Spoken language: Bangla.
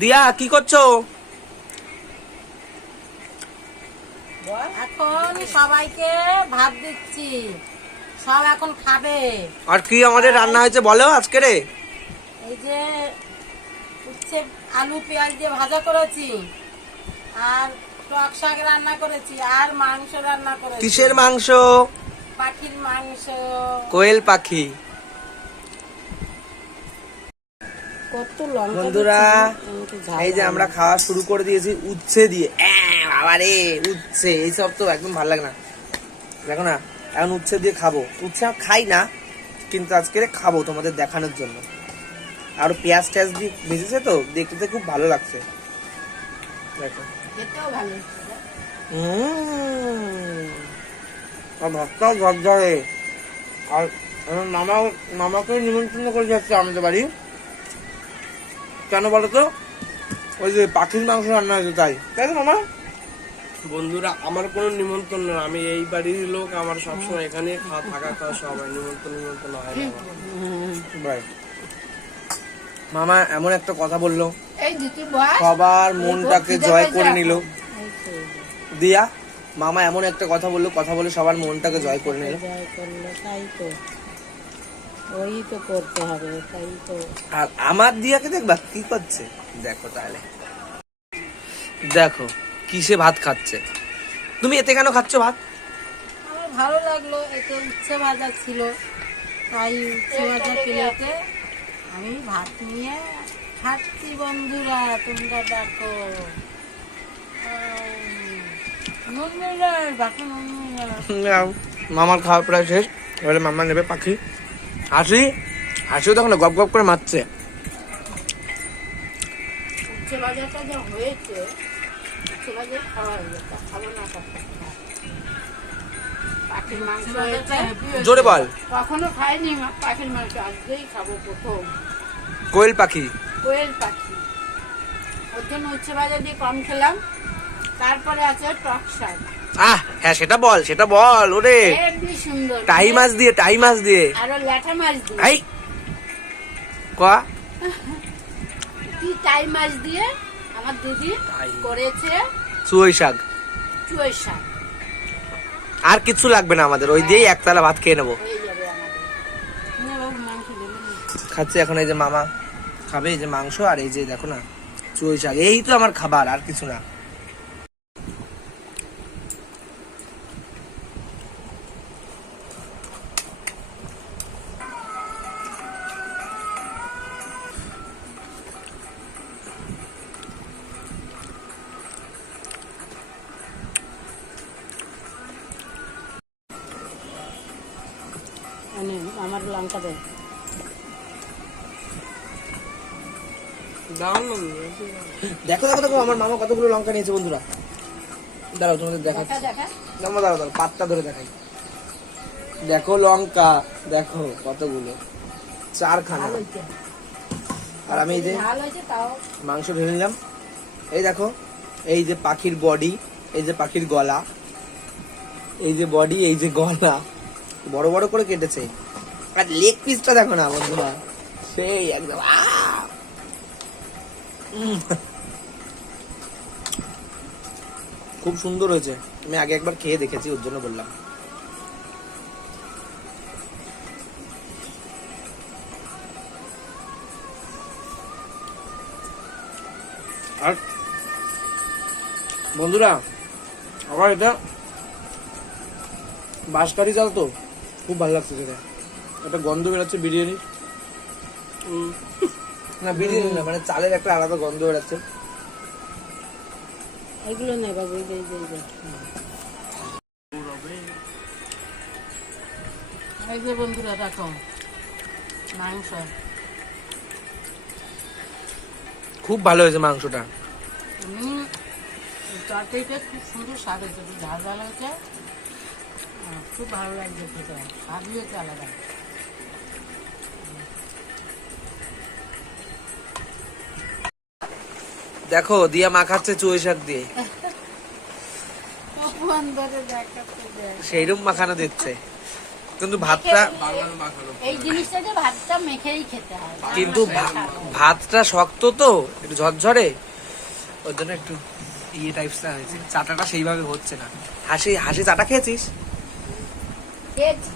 দিয়া কি করছো? এখন সবাইকে ভাত দিচ্ছি, সব এখন খাবে। আর কি আমাদের রান্না হয়েছে বলো আজকে রে? এই যে উচ্ছে আলু পেঁয়াজ দিয়ে ভাজা করেছি, আর টক শাক রান্না করেছি, আর মাংস রান্না করেছি। কিসের মাংস? পাখির মাংস। কোয়েল পাখি। কত লঙ্কা বন্ধুরা দিচ্ছি, ঝাল এই যে হবে। আমরা খাওয়া শুরু করে দিয়েছি উচ্ছে দিয়ে। বাবা রে, উচ্ছে এইসব তো একদম ভালো লাগে না, দেখো না। এখন উচ্ছে দিয়ে খাবো। উচ্ছে আমি খাই না, কিন্তু আজকে খাবো তোমাদের দেখানোর জন্য। আর পেঁয়াজ টেয়াজ দিয়ে ভেজেছে তো, দেখতে খুব ভালো লাগছে। দেখো খেতেও ভালো হচ্ছে। আর ভাতটাও ঝরঝরে। আর আমার মামাকে নিমন্ত্রণ করে যাচ্ছে আমাদের বাড়ি। কেন বলো তো? ওই যে পাখির মাংস রান্না হয়েছে তাই, তাই তো মামা? বন্ধুরা, আমার কোনো নিমন্ত্রণ না, আমি এই বাড়ির লোক, আমার সবসময় এখানে থাকা খাওয়া সবাই নিমন্ত্রণ হয় না আমার। ভাই মামা এমন একটা কথা বললো, এই দিদি বল। সবার মনটাকে জয় করে নিল। এই তো, দিয়া মামা এমন একটা কথা বললো, কথা বলে সবার মনটাকে জয় করে নিল। জয় করলো, তাই তো, ওই তো করতে হবে, তাই তো। আর আমার দিয়াকে দেখবা কি করছে, দেখো তাহলে। দেখো কিসে ভাত খাচ্ছে। তুমি এতে কেন খাচ্ছ ভাত? আমার ভালো লাগলো, এতে উচ্ছে ভাজা ছিল, তাই উচ্ছে ভাজা প্লেটে আমি ভাত নিয়ে খাচ্ছি। বন্ধুরা তোমরা দেখো, নুন মিলার বাকি নুন মিলার। মামার খাওয়া প্রায় শেষ, এবারে মামা নেবে পাখি। হাসিও তখন গপ গপ করে মারছে। উচ্ছে ভাজাটা যা হয়েছে, উচ্ছে ভাজা খাওয়া হয়ে যেত, খাবো না পাখির মাংস হয়েছে। জোরে বল। কখনো খাইনি পাখির মাংস, আজকেই খাবো প্রথম। কোয়েল পাখি। কোয়েল পাখি, ওর জন্য উচ্ছে ভাজা দিয়ে কম খেলাম। তারপরে আছে টক শাক, হ্যাঁ সেটা বল ওরে। হেবি সুন্দর, টাই মাছ দিয়ে আরো ল্যাঠা মাছ দিয়ে। এই কোয়া কি টাই মাছ দিয়ে আমার দিদি করেছে চুই শাক। চুই শাক আর কিছু লাগবে না আমাদের, ওই দিয়েই একতলা ভাত খেয়ে নেবো। হয়ে যাবে আমাদের। নে বাবু, মাংস দেবে না? খাচ্ছে এখন, এই যে মামা খাবে এই যে মাংস, আর এই যে দেখো না চুই শাক। এই তো আমার খাবার, আর কিছু না। নে, আমার লঙ্কা দেয়। দেখো আমার মামা কতগুলো লঙ্কা নিয়েছে বন্ধুরা। দাঁড়াও তোমাদের দেখাচ্ছি। দেখা দাঁড়াও পাতটা ধরে দেখাই। দেখো লঙ্কা, দেখো কতগুলো, 4খানা। ভালো হয়েছে, আর আমি এই যে ভালো হয়েছে তাও। মাংস ঢেলে নিলাম। এই দেখো, এই যে পাখির বডি, এই যে পাখির গলা, এই যে বডি, এই যে গলা, বড় বড় করে কেটেছে। আর লেগ পিসটা দেখো না বন্ধুরা, সেই একদম খুব সুন্দর হয়েছে। আমি আগে একবার খেয়ে দেখেছি, ওর জন্য বললাম। আর বন্ধুরা আবার এটা বাঁশকাঠি চাল তো, খুব ভালো লাগছে সেটা। একটা গন্ধ বেরোচ্ছে বিরিয়ানি, না বিরিয়ানি না, মানে চালের একটা আলাদা গন্ধ বেরোচ্ছে। এগুলো নেই বাবু, এই যে এই যে বন্ধুরা দেখো মাংস। খুব ভালো হয়েছে মাংসটা। তরকারিটা খুব সুন্দর স্বাদ হয়েছে, খুব ঝাল ঝাল হয়েছে, খুব ভালো লাগছে খেতে, স্বাদই হচ্ছে আলাদা। দেখো দিয়া মাখাচ্ছে চুই শাক দিয়ে, সেইরকম মাখানো দিচ্ছে। কিন্তু ভাতটা বাংলার মাখানো এই জিনিসটাকে ভাতটা মেখেই খেতে হয়। কিন্তু ভাতটা শক্ত তো একটু ঝরঝরে, ওর জন্য একটু ইয়ে টাইপসটা হয়েছে, চাটাটা সেইভাবে হচ্ছে না। হাসি হাসি চাটা খেয়েছিস? খেয়েছি।